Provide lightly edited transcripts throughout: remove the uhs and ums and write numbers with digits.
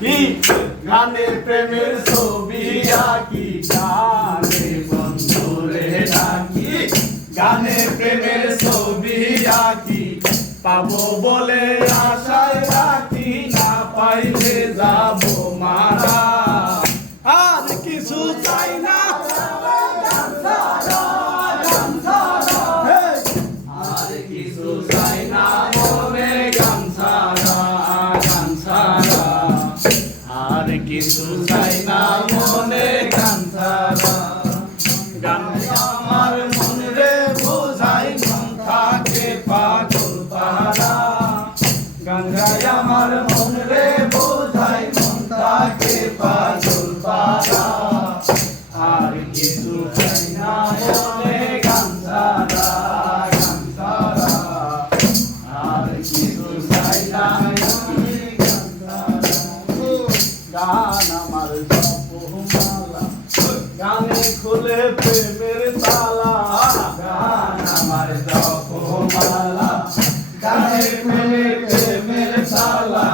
কি গানে প্রেমের ছবি আঁকি গানে বন্ধুরে ডাকি গানে প্রেমের ছবি আঁকি পাবো বলে আশায় রাখি না পাইলে যাবো মারা আর কিছু চাই না আর কিছু চাই না মনে গান ছাড়া আর কিছু চাই না মনে গান ছাড়া গান আমার মন রে বোঝাই মন থাকে পাগল পারা গান গাই আমার মন রে বোঝাই মন থাকে পাগল পারা আর কিছু চাই না মনে গান ছাড়া আর কিছু চাই না মনে গান ছাড়া গান আমার জপমালা গানে খুলে প্রেমের তালা গান আমার জপমালা গানে খুলে প্রেমের তালা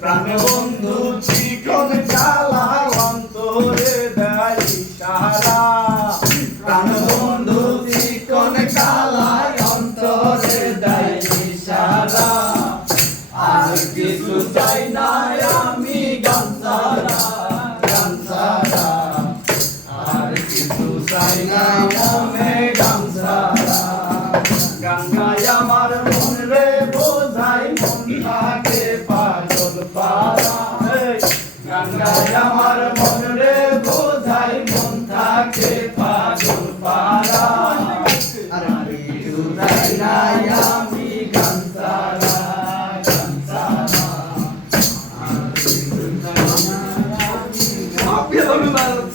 প্রাণ বন্ধু চিকন চালা অন্তরে দেয় ইশারা প্রাণ বন্ধু চিকন চালা অন্তরে দেয় ইশারা আর কিছু চাই না আমি গান ছাড়া আর কিছু চাই না মনে গান ছাড়া গান গাই আমার মন রে বোঝাই মন থাকে পাগল পারা গান গাই আমার মন রে বোঝাই মন থাকে পাগল পারা আর কিছু চাই না আমি গান ছাড়া আর কিছু চাই না আমি